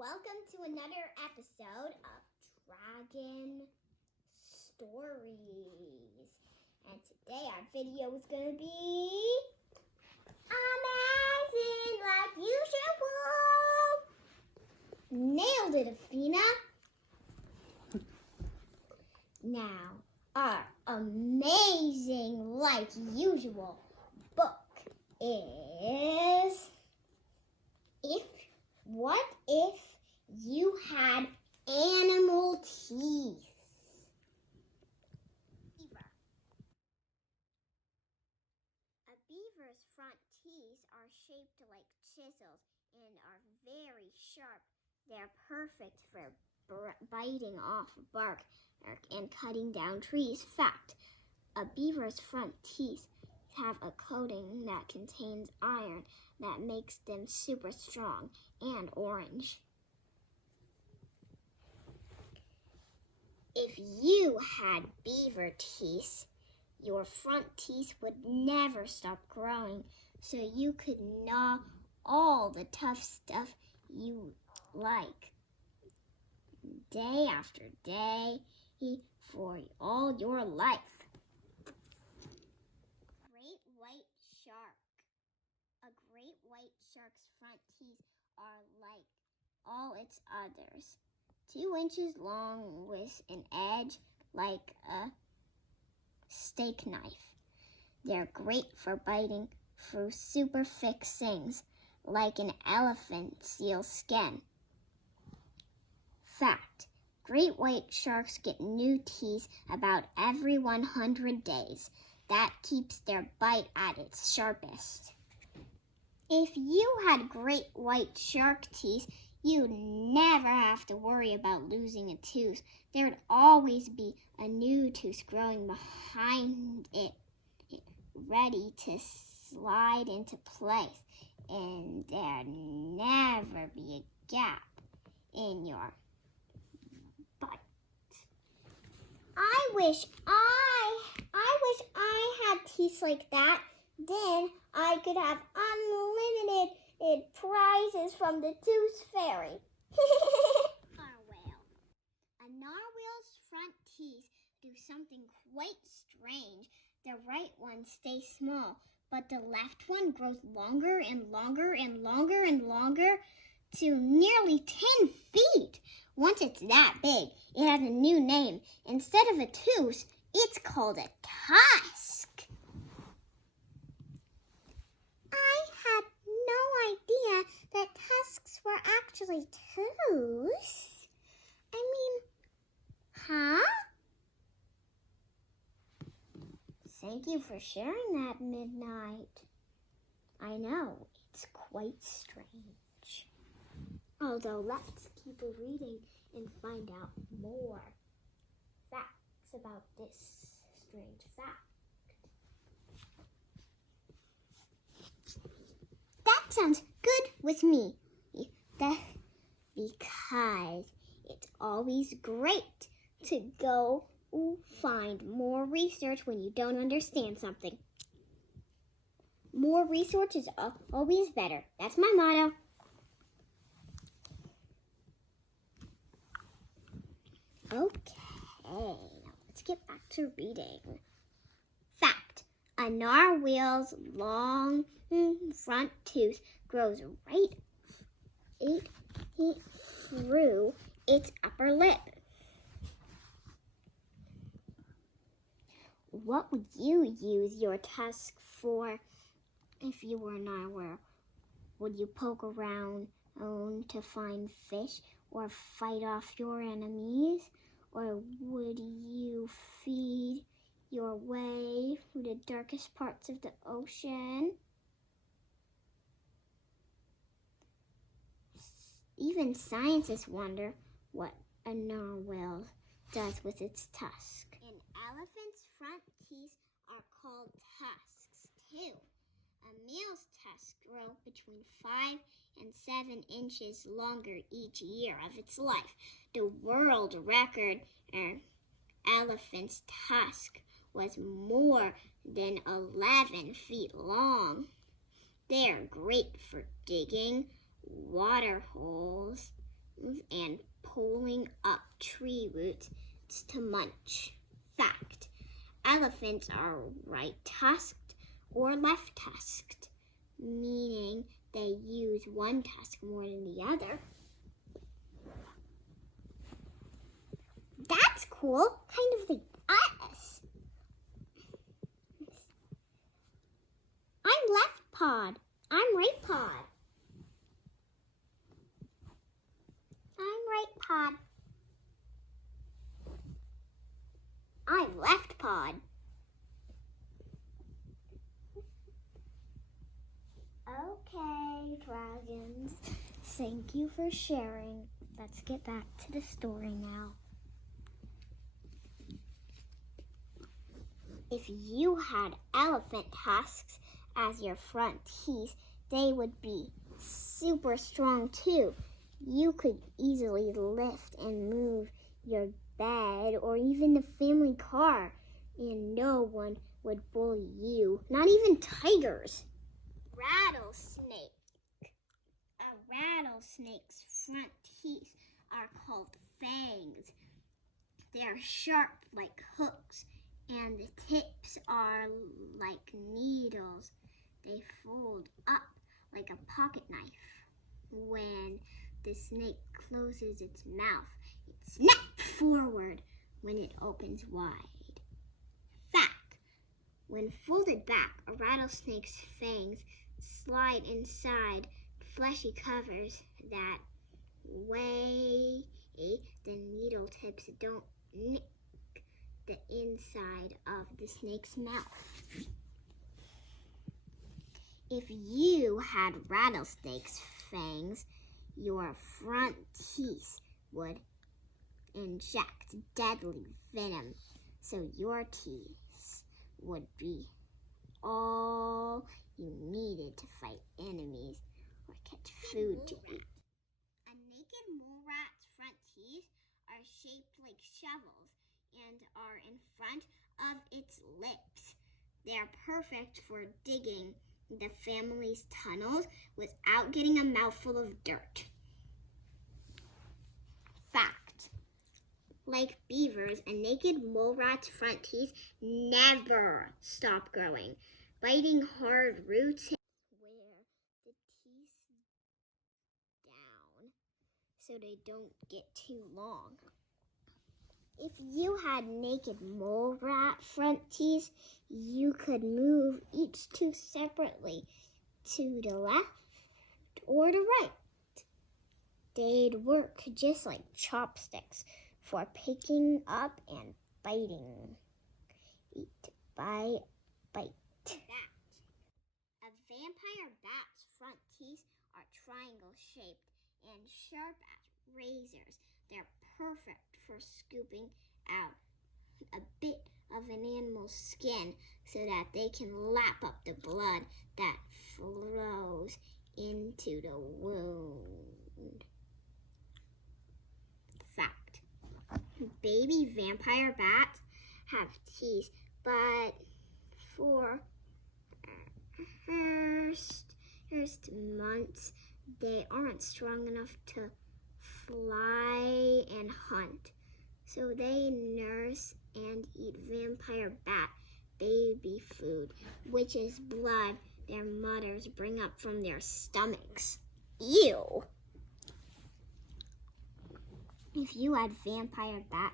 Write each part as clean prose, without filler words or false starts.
Welcome to another episode of Dragon Stories. And today our video is going to be amazing like usual. Nailed it, Athena. Now, our amazing like usual book is What if you had animal teeth? Beaver. A beaver's front teeth are shaped like chisels and are very sharp. They're perfect for biting off bark and cutting down trees. Fact, a beaver's front teeth have a coating that contains iron that makes them super strong and orange. If you had beaver teeth, your front teeth would never stop growing, so you could gnaw all the tough stuff you like, day after day, for all your life. Great white shark. A great white shark's front teeth are like all its others, 2 inches long with an edge like a steak knife. They're great for biting through super thick things like an elephant seal skin. Fact, great white sharks get new teeth about every 100 days. That keeps their bite at its sharpest. If you had great white shark teeth, you'd never have to worry about losing a tooth. There would always be a new tooth growing behind it, ready to slide into place, and there'd never be a gap in your butt. I wish I had teeth like that. Then I could have unlimited prizes from the Tooth Fairy. Narwhal. A narwhal's front teeth do something quite strange. The right one stays small, but the left one grows longer and longer and longer and longer to nearly 10 feet. Once it's that big, it has a new name. Instead of a tooth, it's called a tusk. I had no idea that tusks were actually tooths. Huh? Thank you for sharing that, Midnight. I know, it's quite strange. Although, let's keep reading and find out more facts about this strange fact. That sounds good with me, because it's always great to go find more research when you don't understand something. More research is always better. That's my motto. Okay, now let's get back to reading. Fact, a narwhal's long front tooth grows right through its upper lip. What would you use your tusk for if you were a narwhal? Would you poke around to find fish or fight off your enemies? Or would you feed your way through the darkest parts of the ocean? Even scientists wonder what a narwhal does with its tusk. An elephant's front teeth are called tusks, too. A male's tusks grow between 5 and 7 inches longer each year of its life. The world record elephant's tusk was more than 11 feet long. They are great for digging water holes and pulling up tree roots to munch. Fact: elephants are right-tusked or left-tusked, meaning they use one tusk more than the other. That's cool, kind of like us. I'm left pod. I'm right pod. I'm right pod. I'm left pod. Okay, dragons. Thank you for sharing. Let's get back to the story now. If you had elephant tusks as your front teeth, they would be super strong too. You could easily lift and move your bed or even the family car, and no one would bully you, not even tigers. Rattlesnake. A rattlesnake's front teeth are called fangs. They are sharp like hooks, and the tips are like needles. They fold up like a pocket knife. When the snake closes its mouth, it snaps forward when it opens wide. Fact: when folded back, a rattlesnake's fangs slide inside fleshy covers that way the needle tips don't nick the inside of the snake's mouth. If you had rattlesnake's fangs, your front teeth would inject deadly venom, so your teeth would be all you needed to fight enemies or catch food to eat. A naked mole rat's front teeth are shaped like shovels and are in front of its lips. They are perfect for digging the family's tunnels without getting a mouthful of dirt. Fact: like beavers, a naked mole rat's front teeth never stop growing, biting hard roots where the teeth down so they don't get too long. If you had naked mole rat front teeth, you could move each tooth separately to the left or the right. They'd work just like chopsticks for picking up and biting. Eat, bite, bite. A vampire bat's front teeth are triangle-shaped and sharp as razors. They're perfect for scooping out a bit of an animal's skin so that they can lap up the blood that flows into the wound. Fact: baby vampire bats have teeth, but for first months, they aren't strong enough to fly and hunt. So they nurse and eat vampire bat baby food, which is blood their mothers bring up from their stomachs. Ew! If you had vampire bat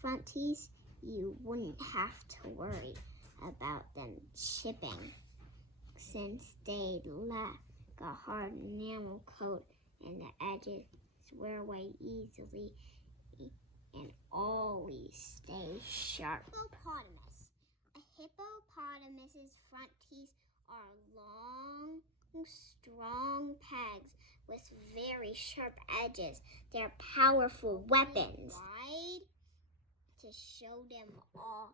front teeth, you wouldn't have to worry about them chipping, since they'd lack a hard enamel coat and the edges wear away easily and always stay sharp. Hippopotamus. A hippopotamus's front teeth are long, strong pegs with very sharp edges. They're powerful weapons. Wide to show them off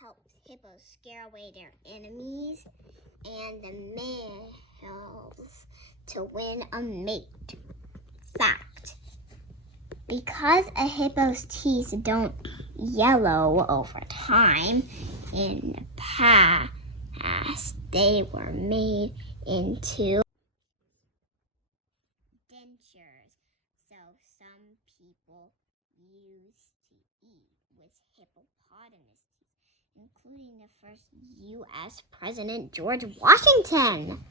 helps hippos scare away their enemies and the males to win a mate. Fact: because a hippo's teeth don't yellow over time, in the past they were made into dentures So some people used to eat with hippopotamus teeth, including the first U.S. President George Washington.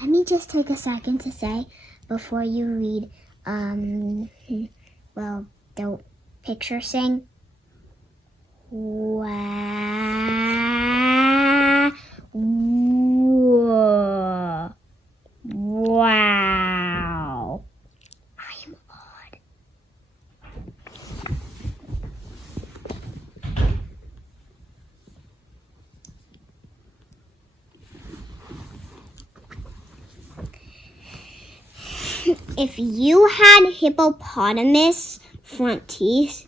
Let me just take a second to say, before you read, the picture sing. Wow. Wow. I am awed. If you had hippopotamus front teeth,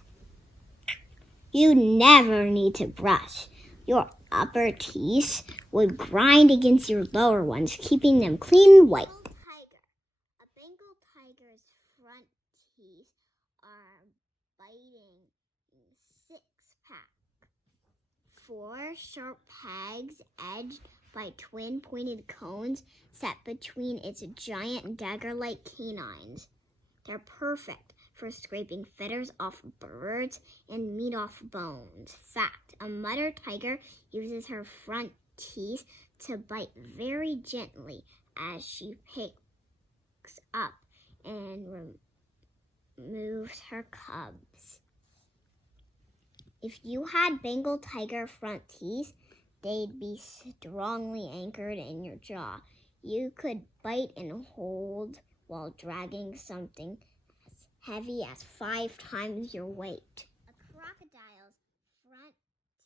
you never need to brush. Your upper teeth would grind against your lower ones, keeping them clean and white. A Bengal tiger's front teeth are biting six-pack. 4 sharp pegs edged by twin pointed cones set between its giant dagger-like canines. They're perfect for scraping feathers off birds and meat off bones. Fact, a mother tiger uses her front teeth to bite very gently as she picks up and removes her cubs. If you had Bengal tiger front teeth, they'd be strongly anchored in your jaw. You could bite and hold while dragging something as heavy as 5 times your weight. A crocodile's front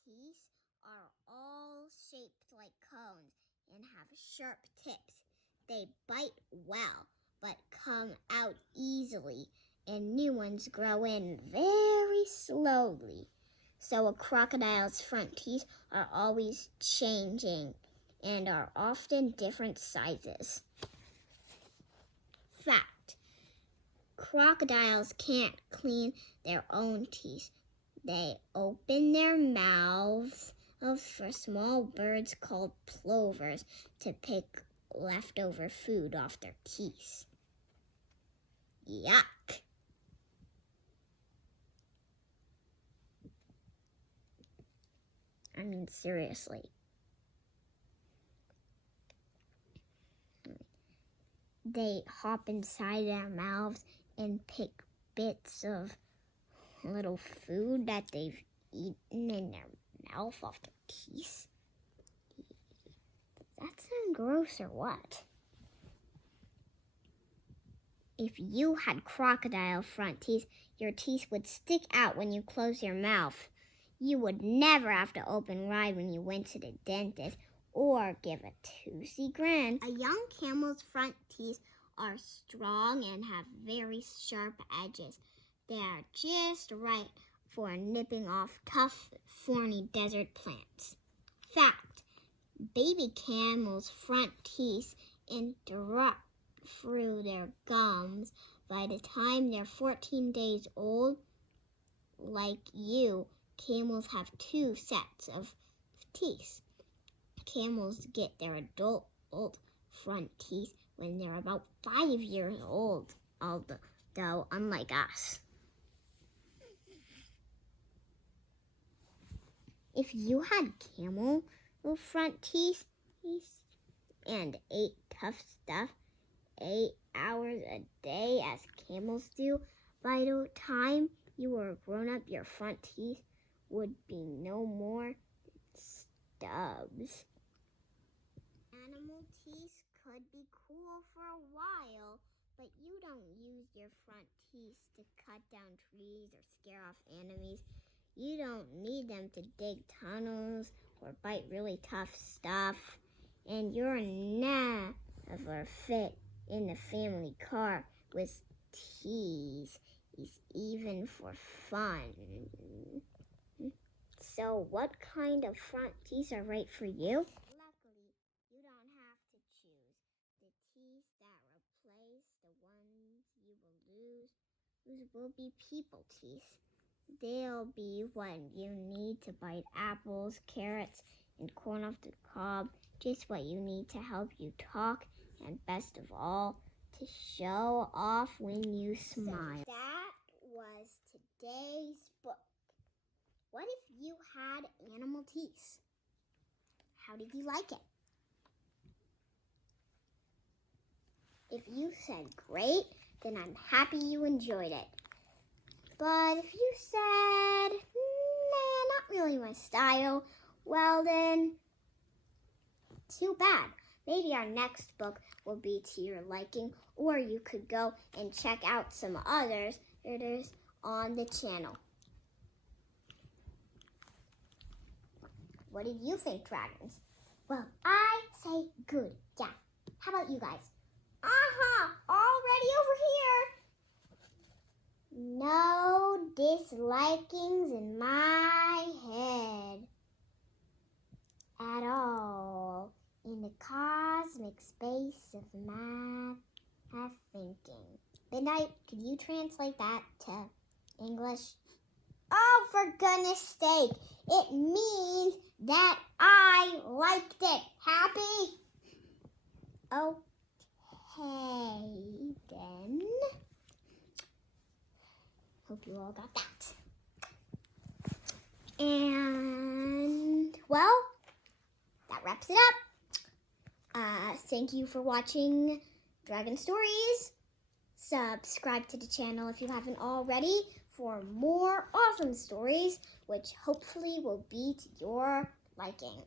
teeth are all shaped like cones and have sharp tips. They bite well, but come out easily, and new ones grow in very slowly. So a crocodile's front teeth are always changing and are often different sizes. Fact, crocodiles can't clean their own teeth. They open their mouths for small birds called plovers to pick leftover food off their teeth. Yuck! I mean, seriously. They hop inside their mouths and pick bits of little food that they've eaten in their mouth off their teeth. Does that sound gross or what? If you had crocodile front teeth, your teeth would stick out when you close your mouth. You would never have to open wide when you went to the dentist or give a toothy grin. A young camel's front teeth are strong and have very sharp edges. They are just right for nipping off tough, thorny desert plants. Fact, baby camels' front teeth interrupt through their gums. By the time they're 14 days old, like you, camels have 2 sets of teeth. Camels get their adult front teeth when they're about 5 years old, although unlike us. If you had camel front teeth and ate tough stuff 8 hours a day as camels do, by the time you were grown up, your front teeth would be no more than stubs. Animal teeth could be cool for a while, but you don't use your front teeth to cut down trees or scare off enemies. You don't need them to dig tunnels or bite really tough stuff. And you're never fit in the family car with teeth, even for fun. So what kind of front teeth are right for you? Luckily, you don't have to choose. The teeth that replace the ones you will lose will be people teeth. They'll be what you need to bite apples, carrots, and corn off the cob, just what you need to help you talk, and best of all, to show off when you smile. So that was today's book. What if you had animal teeth? How did you like it? If you said great, then I'm happy you enjoyed it. But if you said, nah, not really my style, well then, too bad. Maybe our next book will be to your liking, or you could go and check out some others on the channel. What did you think, dragons? Well, I say good, yeah. How about you guys? Already over here. No dislikings in my head at all. In the cosmic space of math thinking. Midnight, could you translate that to English? Oh, for goodness sake. It means that I liked it. Happy? Okay, then. Hope you all got that. And, well, that wraps it up. Thank you for watching Dragon Stories. Subscribe to the channel if you haven't already for more awesome stories, which hopefully will be to your liking.